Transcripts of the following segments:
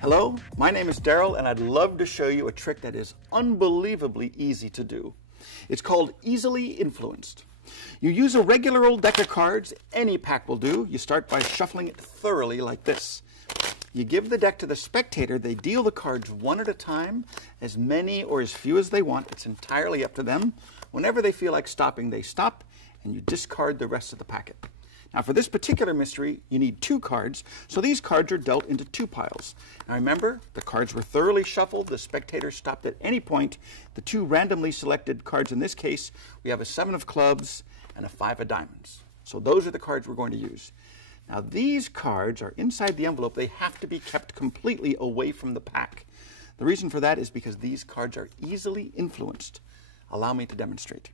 Hello, my name is Daryl and I'd love to show you a trick that is unbelievably easy to do. It's called easily influenced. You use a regular old deck of cards, any pack will do. You start by shuffling it thoroughly like this. You give the deck to the spectator, they deal the cards one at a time, as many or as few as they want. It's entirely up to them. Whenever they feel like stopping, they stop, and you discard the rest of the packet. Now for this particular mystery, you need 2 cards, so these cards are dealt into 2 piles. Now remember, the cards were thoroughly shuffled, the spectator stopped at any point. The 2 randomly selected cards in this case, we have a 7 of clubs and a 5 of diamonds. So those are the cards we're going to use. Now these cards are inside the envelope. They have to be kept completely away from the pack. The reason for that is because these cards are easily influenced. Allow me to demonstrate.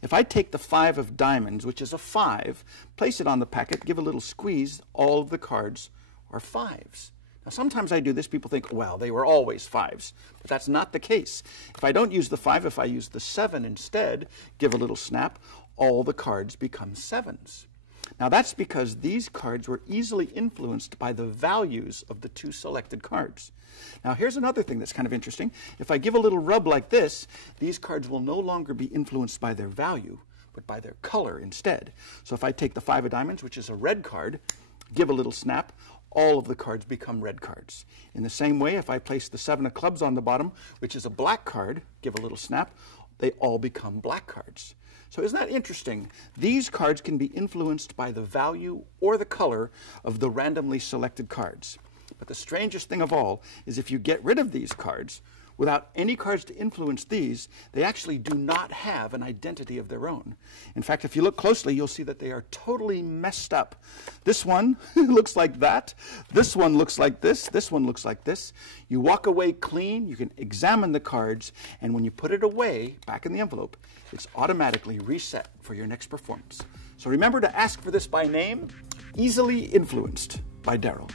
If I take the 5 of diamonds, which is a 5, place it on the packet, give a little squeeze, all of the cards are 5s. Now sometimes I do this, people think, well, they were always 5s, but that's not the case. If I don't use the 5, if I use the 7 instead, give a little snap, all the cards become 7s. Now that's because these cards were easily influenced by the values of the 2 selected cards. Now here's another thing that's kind of interesting. If I give a little rub like this, these cards will no longer be influenced by their value, but by their color instead. So if I take the 5 of diamonds, which is a red card, give a little snap, all of the cards become red cards. In the same way, if I place the 7 of clubs on the bottom, which is a black card, give a little snap, they all become black cards. So isn't that interesting? These cards can be influenced by the value or the color of the randomly selected cards. But the strangest thing of all is if you get rid of these cards, without any cards to influence these, they actually do not have an identity of their own. In fact, if you look closely, you'll see that they are totally messed up. This one looks like that. This one looks like this. This one looks like this. You walk away clean. You can examine the cards. And when you put it away, back in the envelope, it's automatically reset for your next performance. So remember to ask for this by name, Easily Influenced by Daryl.